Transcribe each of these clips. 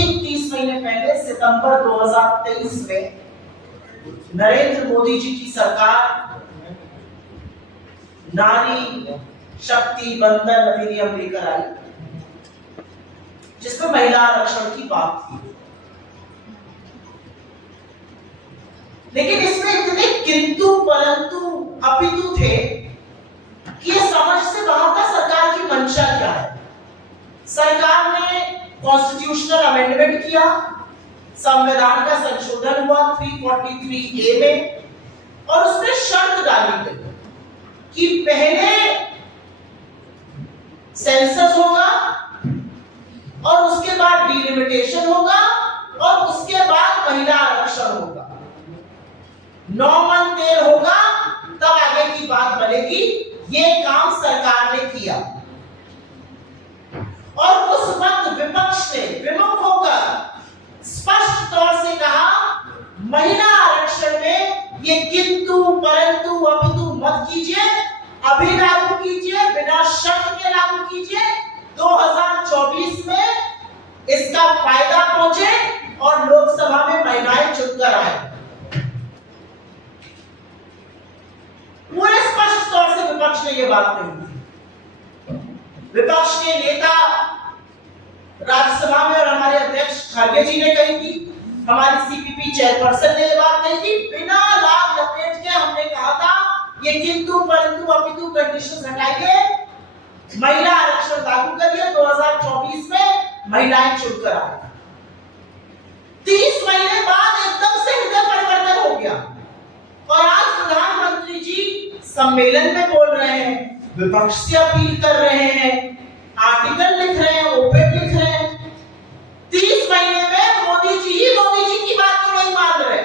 ठीक 30 महीने पहले सितंबर 2023 में नरेंद्र मोदी जी की सरकार नारी शक्ति बंधन अधिनियम लेकर आई, जिसमें महिला आरक्षण की बात थी। लेकिन इसमें इतने किंतु परंतु अपितु थे कि ये समझ से बाहर था सरकार की मंशा क्या है। सरकार ने कॉन्स्टिट्यूशनल अमेंडमेंट किया, संविधान का संशोधन हुआ 343A में, और उसमें शर्त डाली गई कि पहले सेंसस होगा और उसके बाद डिलिमिटेशन होगा और उसके बाद महिला आरक्षण होगा। 9 मन देर होगा तब आगे की बात बनेगी। ये काम सरकार ने किया और उस वक्त विपक्ष ने विमुख होकर स्पष्ट तौर से कहा, महिला आरक्षण में ये किंतु परंतु अपितु मत कीजिए, अभी लागू कीजिए, बिना शर्त के लागू कीजिए। 2024 में इसका फायदा पहुंचे और लोकसभा में महिलाएं चुनकर आए। पूरे स्पष्ट तौर से विपक्ष ने यह बात कही थी। विपक्ष के नेता राज्यसभा में और हमारे अध्यक्ष खड़गे जी ने कही थी, हमारी सीपीपी चेयरपर्सन ने यह बात कही थी। बिना लाभ लपेट के हमने कहा था ये किंतु परंतु अपितु कंडीशंस हटाइए, महिला आरक्षण लागू करिए। 2024 में महिलाएं चुनकर आई। 30 महीने बाद एकदम से हृदय परिवर्तन हो गया और आज प्रधानमंत्री जी सम्मेलन में बोल रहे हैं, विपक्ष से अपील कर रहे हैं, आर्टिकल लिख रहे हैं, ओपेड लिख रहे हैं। 30 महीने में मोदी जी की बात को नहीं मान रहे।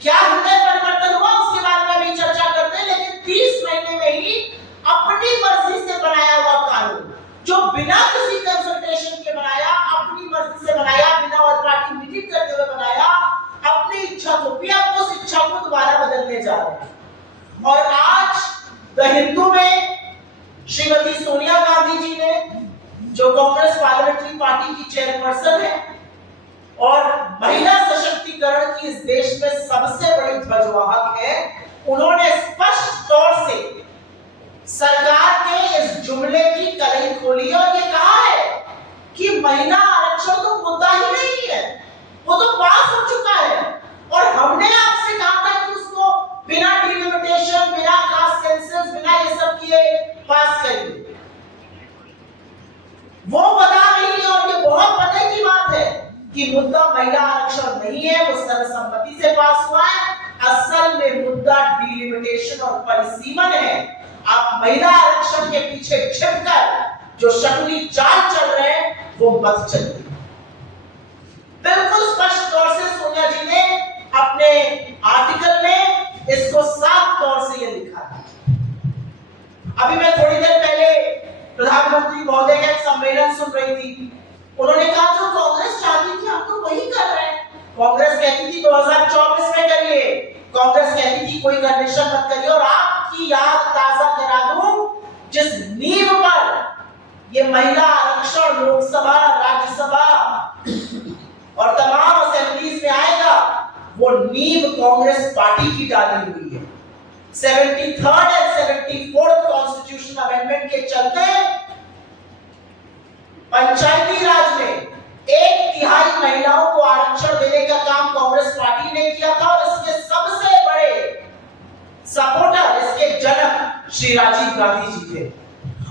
क्या हृदय परिवर्तन हुआ उसके बारे में भी चर्चा करते हैं, लेकिन 30 महीने में ही अपनी मर्जी से बनाया हुआ कानून, जो बिना किसी कंसल्टेशन के बनाया, अपनी मर्जी से बनाया, बिना और पार्टी मीटिंग करते हुए बनाया, अपनी इच्छा को भी आप उस इच्छा को दोबारा बदलने जा रहे हैं। और आज द हिंदू में श्रीमती सोनिया गांधी जी ने, जो कांग्रेस पार्लियामेंट्री पार्टी की चेयरपर्सन है और महिला सशक्तिकरण की इस देश में सबसे बड़ी ध्वजवाहक है, उन्होंने स्पष्ट तौर से सरकार के इस जुमले की कलई खोली और ये कहा है कि महिला आरक्षण तो मुद्दा ही नहीं है, वो तो पास हो चुका है। और हमने आपसे कहा था कि उसको बिना डिलिमिटेशन, बिना कास्ट सेंसस, बिना ये सब किए पास करिए। वो बता रही है और ये बहुत पते की बात है कि मुद्दा महिला आरक्षण नहीं है, वो सर्वसम्मति से पास हुआ है। असल में मुद्दा डिलिमिटेशन और परिसीमन है। आप महिला आरक्षण के पीछे छिपकर जो शकुनी चाल चल रहे हैं वो मत चलिए। बिल्कुल स्पष्ट तौर से सोनिया जी ने अपने आर्टिकल में इसको साफ तौर से ये लिखा है। अभी मैं थोड़ी देर पहले प्रधानमंत्री महोदय का एक सम्मेलन सुन रही थी। उन्होंने कहा जो कांग्रेस चाहती थी हम तो वही कर रहे हैं। कांग्रेस कहती थी 2024 में करिए, कांग्रेस कहती थी कोई कंडीशन मत करिए। और आपकी याद ताजा करा दूं, जिस नींव पर ये महिला आरक्षण लोकसभा, राज्यसभा और तमाम असेंबलीज में आएगा, वो नींव कांग्रेस पार्टी की डाली हुई है। 73rd और 74th कॉन्स्टिट्यूशन अमेंडमेंट के चलते पंचायती राज में 1/3 महिलाओं को आरक्षण देने का काम कांग्रेस पार्टी ने किया था और इसके सबसे बड़े सपोर्टर, इसके जनक श्री राजीव गांधी जी थे।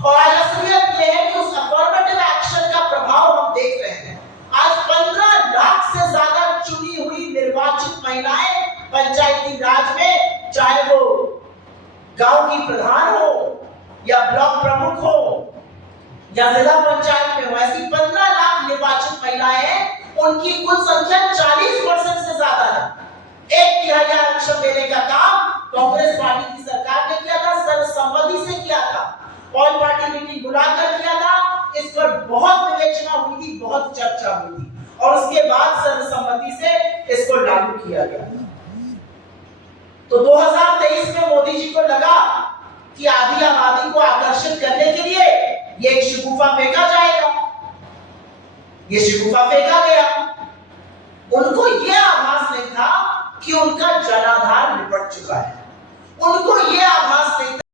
और आज असलियत यह है कि उस अफर्मेटिव एक्शन का प्रभाव हम देख रहे हैं। आज 15 लाख से ज्यादा चुनी हुई निर्वाचित महिलाएं पंचायती राज में, चाहे वो गांव की प्रधान हो या ब्लॉक प्रमुख हो या जिला पंचायत में हो, ऐसी 15 लाख निर्वाचित महिलाएं हैं। उनकी कुल संख्या 40% से ज्यादा है। 1/3 आरक्षण देने का काम कांग्रेस पार्टी की सरकार ने किया था, सर्वसम्मति से किया था, ऑल पार्टी मीटिंग बुलाकर किया था। इस पर बहुत विवेचना हुई थी, बहुत चर्चा हुई थी और उसके बाद सर्वसम्मति से इसको लागू किया गया। तो 2023 में मोदी जी को लगा कि आधी आबादी को आकर्षित करने के लिए ये एक शगुफा फेंका जाएगा। ये शिगुफा फेंका गया। उनको यह आभास नहीं था कि उनका जनाधार निपट चुका है। उनको यह आभास नहीं था